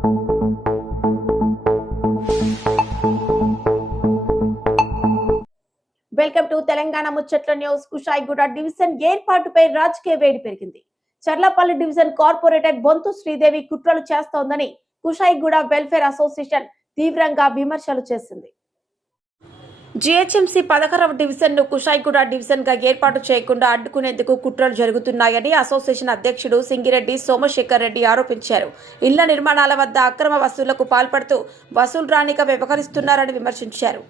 Welcome to Telangana ముచ్చట్ల news. Kushaiguda division ఏర్పాటుపై రాజకీయ వేడి పెరిగింది. చర్లపల్లి డివిజన్ కార్పొరేటర్ బొంతు శ్రీదేవి కుట్రలు చేస్తోందని కుషాయిగూడ వెల్ఫేర్ అసోసియేషన్ తీవ్రంగా విమర్శలు చేసింది. జీహెచ్ఎంసీ 16వ డివిజన్ ను కుషాయిగూడ డివిజన్ గా ఏర్పాటు చేయకుండా అడ్డుకునేందుకు కుట్రలు జరుగుతున్నాయని అసోసియేషన్ అధ్యక్షుడు సింగిరెడ్డి సోమశేఖర్ రెడ్డి ఆరోపించారు. ఇళ్ల నిర్మాణాల వద్ద అక్రమ వసూళ్లకు పాల్పడుతూ వసూలు రానిక వ్యవహరిస్తున్నారని విమర్శించారు.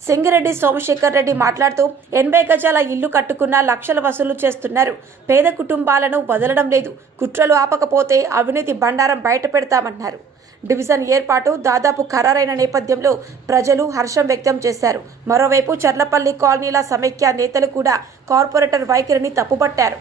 సింగిరెడ్డి సోమశేఖర్ రెడ్డి మాట్లాడుతూ 80 గజాల ఇల్లు కట్టుకున్న లక్షల వసూలు చేస్తున్నారు. పేద కుటుంబాలను వదలడం లేదు. కుట్రలు ఆపకపోతే అవినీతి బండారం బయట పెడతామన్నారు. డివిజన్ ఏర్పాటు దాదాపు ఖరారైన నేపథ్యంలో ప్రజలు హర్షం వ్యక్తం చేశారు. మరోవైపు చర్లపల్లి కాలనీల సమైక్య నేతలు కూడా కార్పొరేటర్ వైఖరిని తప్పుపట్టారు.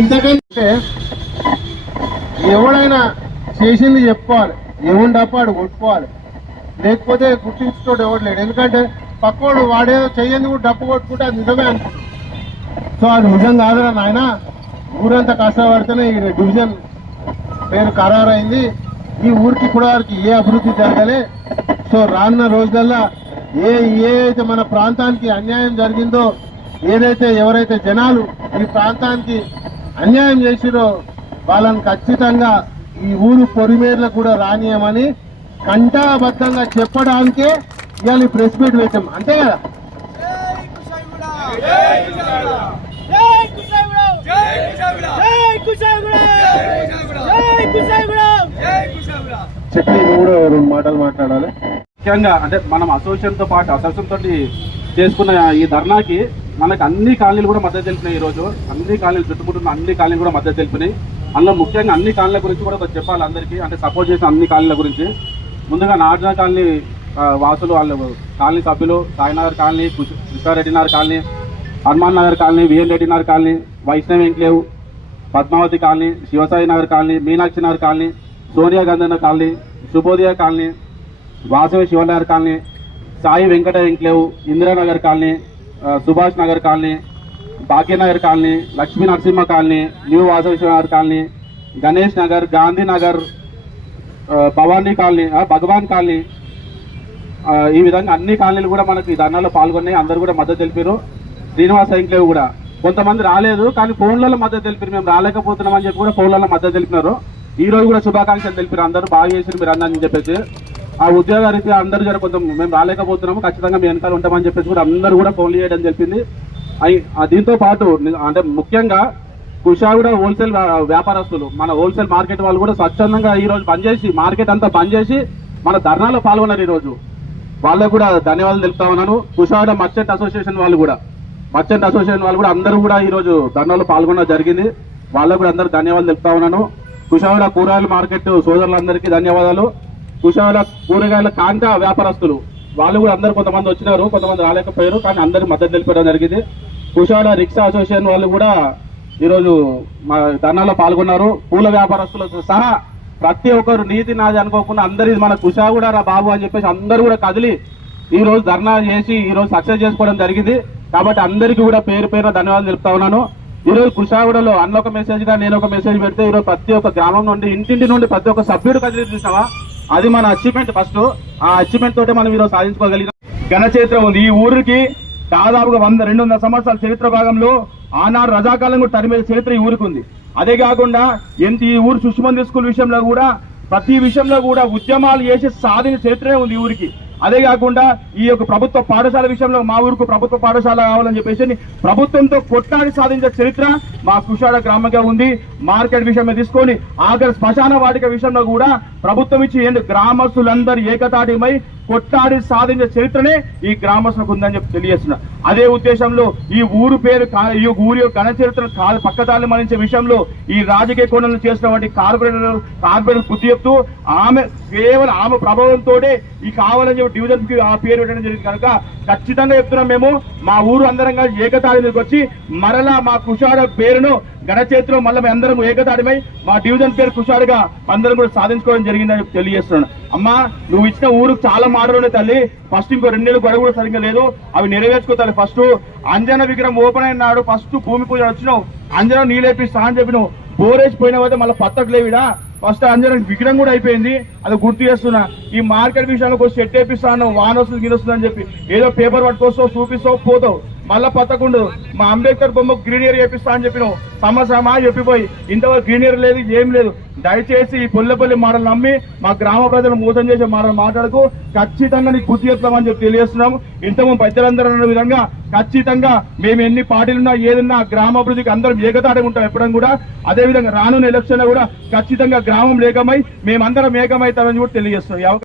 ఇంతకంటే ఎవడైనా చేసింది చెప్పుకోవాలి, ఎవడు డప్పాడు కొట్టుకోవాలి, లేకపోతే గుర్తించుకోడు ఎవడు లేడు. ఎందుకంటే పక్కోడు వాడేదో చెయ్యందుకు డప్పు కొట్టుకుంటే అది నిజమే అనుకుంటుంది. సో అది నిజం కాదురా నాయన, ఊరంతా కష్టపడితేనే ఈ డివిజన్ పేరు ఖరారైంది. ఈ ఊరికి కూడా వారికి ఏ అభివృద్ధి జరగలే. సో రానున్న రోజులల్లా ఏదైతే మన ప్రాంతానికి అన్యాయం జరిగిందో, ఏదైతే ఎవరైతే జనాలు ఈ ప్రాంతానికి అన్యాయం చేసిరో వాళ్ళని ఖచ్చితంగా ఈ ఊరు పొరిమేర్లకు కూడా రానియమని కంటాబద్ధంగా చెప్పడానికే ఇవాళ ప్రెస్ మీట్ పెట్టాం. అంతే కదా. చెప్పి కూడా 2 మాటలు మాట్లాడాలి. ముఖ్యంగా అంటే మనం అసోసియేషన్ తో పాటు అసోసియేషన్ తోటి చేసుకున్న ఈ ధర్నాకి మనకు అన్ని కాలనీలు కూడా మద్దతు తెలిపినాయి. ఈ రోజు అన్ని కాలనీలు చుట్టుముట్టున్న అన్ని కాలనీలు కూడా మద్దతు తెలిపినాయి. అందులో ముఖ్యంగా అన్ని కాలనీల గురించి కూడా చెప్పాలి అందరికీ, అంటే సపోర్ట్ చేసిన అన్ని కాలనీల గురించి. ముందుగా నార్జన కాలనీ వాసులు, వాళ్ళ కాలనీ సభ్యులు, Sainagar colony, Krishnareddy Nagar colony, Hanuman Nagar colony, VN Reddy Nagar colony, Vaishnavi enclave, Padmavathi colony, Sivasai Nagar colony, Meenakshi Nagar colony, Sonia Gandhi Nagar colony, Subhodaya colony, Vasavi Sivanagar colony, Sai Venkata enclave, Indiranagar colony, Subhash Nagar colony, Bhagyanagar colony, Lakshmi Narasimha colony, new Vasavi Sivanagar colony, Ganesh Nagar, Gandhi Nagar, Bhavani colony, Bhagavan colony, ఈ విధంగా అన్ని కాలనీలు కూడా మనకి ఈ ధర్నాలో పాల్గొన్నాయి. అందరూ కూడా మద్దతు తెలిపారు. శ్రీనివాస ఎంక్లేవ్ కూడా కొంతమంది రాలేదు, కానీ ఫోన్లలో మద్దతు తెలిపారు. మేము రాలేకపోతున్నామని చెప్పి కూడా ఫోన్లలో మద్దతు తెలిపినారు. ఈ రోజు కూడా శుభాకాంక్షలు తెలిపారు. అందరూ బాగా చేసారు మీరు అందరని చెప్పేసి. ఆ ఉద్యోగ రీత్యా అందరూ జర కొంచెం మేము రాలేకపోతున్నాము, ఖచ్చితంగా మీ వెనకాల ఉంటామని చెప్పేసి కూడా అందరూ కూడా ఫోన్లు చేయడం తెలిపింది. దీంతో పాటు అంటే ముఖ్యంగా కుషాయిగూడ హోల్సేల్ వ్యాపారస్తులు, మన హోల్సేల్ మార్కెట్ వాళ్ళు కూడా స్వచ్ఛందంగా ఈ రోజు బంద్ చేసి, మార్కెట్ అంతా బంద్ చేసి మన ధర్నాలో పాల్గొన్నారు. ఈ రోజు వాళ్ళకు కూడా ధన్యవాదాలు తెలుపుతా ఉన్నాను. కుషాయిగూడ మర్చెంట్ అసోసియేషన్ వాళ్ళు కూడా అందరూ కూడా ఈ రోజు ధర్నాలో పాల్గొనడం జరిగింది. వాళ్ళకు కూడా అందరూ ధన్యవాదాలు తెలుపుతా ఉన్నాను. కుషాయిగూడ కూరగాయల మార్కెట్ సోదరులందరికీ ధన్యవాదాలు. కుషాయిగూడ కూరగాయల కాంట వ్యాపారస్తులు వాళ్ళు కూడా అందరూ కొంతమంది వచ్చినారు, కొంతమంది రాలేకపోయారు, కానీ అందరూ మద్దతు తెలిపడం జరిగింది. కుషాయిగూడ రిక్షా అసోసియేషన్ వాళ్ళు కూడా ఈరోజు మా ధర్నాలో పాల్గొన్నారు. పూల వ్యాపారస్తులతో సహా ప్రతి ఒక్కరు నీతి నాది అనుకోకుండా అందరి మన కుషాయిగూడ రా బాబు అని చెప్పేసి అందరూ కూడా కదిలి ఈ రోజు ధర్నా చేసి ఈ రోజు సక్సెస్ చేసుకోవడం జరిగింది. కాబట్టి అందరికీ కూడా పేరు పేరున ధన్యవాదాలు తెలుపుతా ఉన్నాను. ఈ రోజు కుషాయిగూడలో అన్న ఒక మెసేజ్ గా నేను ఒక మెసేజ్ పెడితే ఈరోజు ప్రతి ఒక్క గ్రామం నుండి ఇంటింటి నుండి ప్రతి ఒక్క సభ్యుడు కదిలి చూసినావా, అది మన అచీవ్మెంట్. ఫస్ట్ ఆ అచీవ్మెంట్ తోటే మనం ఈరోజు సాధించుకోగలిగిన ఘన చరిత్ర ఉంది. ఈ ఊరికి దాదాపుగా 100-200 సంవత్సరాల చరిత్ర భాగంలో ఆనాడు రజాకాలం కూడా తరిమే చరిత్ర ఈ ఊరికి ఉంది. అదే కాకుండా ఈ ఊరు శిశుమందిర్ స్కూల్ విషయంలో కూడా ప్రతి విషయంలో కూడా ఉద్యమాలు చేసి సాధించిన చరిత్రే ఉంది ఈ ఊరికి. అదే కాకుండా ఈ యొక్క ప్రభుత్వ పాఠశాల విషయంలో మా ఊరుకు ప్రభుత్వ పాఠశాల కావాలని చెప్పేసి ప్రభుత్వంతో కొట్లాడి సాధించిన చరిత్ర మా కుషాయిగూడ గ్రామంగా ఉంది. మార్కెట్ విషయంలో తీసుకొని ఆఖరి శ్మశాన వాటిక విషయంలో కూడా ప్రభుత్వం ఇచ్చి గ్రామస్తులందరూ ఏకతాటిమై కొట్లాడి సాధించిన చరిత్రనే ఈ గ్రామస్తులకు ఉందని చెప్పి తెలియజేస్తున్నా. అదే ఉద్దేశంలో ఈ ఊరు పేరు ఈ ఊరి యొక్క ఘన చరిత్రను పక్కదారి మరించే విషయంలో ఈ రాజకీయ కోణంలో చేసినటువంటి కార్పొరేటర్ బుద్ధి చెప్తూ కేవలం ఆమె ప్రభావంతో ఈ కావాలని చెప్పి డివిజన్ కి ఆ పేరు పెట్టడం జరిగింది. కనుక ఖచ్చితంగా చెప్తున్నాం, మేము మా ఊరు అందరంగా ఏకతాటి మీదకి వచ్చి మరలా మా కుషాయిగూడ పేరును గణచేతిలో మళ్ళీ మేము అందరం ఏకతాటిమై మా డివిజన్ పేరు కుషారుగా అందరం కూడా సాధించుకోవడం జరిగిందని తెలియజేస్తున్నాను. అమ్మా నువ్వు ఇచ్చిన ఊరుకు చాలా మాటలు తల్లి, ఫస్ట్ ఇంకో 2 నెలలు గొడవ కూడా సరిగ్గా లేదు, అవి నెరవేర్చుకో తల్లి. ఫస్ట్ అంజన విగ్రహం ఓపెన్ అయిన నాడు ఫస్ట్ భూమి పూజ వచ్చినావు, అంజన నీళ్ళేపిస్తా అని చెప్పినావు, బోరేసి పోయిన పోతే మళ్ళీ పత్తకు లేవిడా. ఫస్ట్ అంజన విగ్రహం కూడా అయిపోయింది, అది గుర్తు చేస్తున్నా. ఈ మార్కెట్ విషయానికి వచ్చి సెట్ వేపిస్తాను, వాన వస్తుంది గినొస్తుంది అని చెప్పి ఏదో పేపర్ పట్టుకొస్తావు చూపిస్తావు పోతావు, మళ్ళా పత్తకుండు. మా అంబేద్కర్ బొమ్మ గ్రీనరీ చేపిస్తా అని చెప్పినావు, సమస్యమా చెప్పిపోయి ఇంతవరకు గ్రీనరీ లేదు ఏం లేదు. దయచేసి ఈ పొల్లపల్లి మాటలు నమ్మి మా గ్రామ ప్రజలు మోసం చేసే మాటలు మాట్లాడుతూ ఖచ్చితంగా నీకు బుద్ధి చెప్తామని చెప్పి తెలియజేస్తున్నాము. ఇంతకుముందు పెద్దలందరూ అన్న విధంగా ఖచ్చితంగా మేము ఎన్ని పార్టీలున్నా ఏదన్నా గ్రామాభివృద్ధికి అందరం ఏకతాటిగా ఉంటాం ఎప్పుడైనా కూడా. అదేవిధంగా రానున్న ఎలక్షన్ లో కూడా ఖచ్చితంగా గ్రామం ఏకమై మేమందరం ఏకమవుతామని కూడా తెలియజేస్తున్నాం.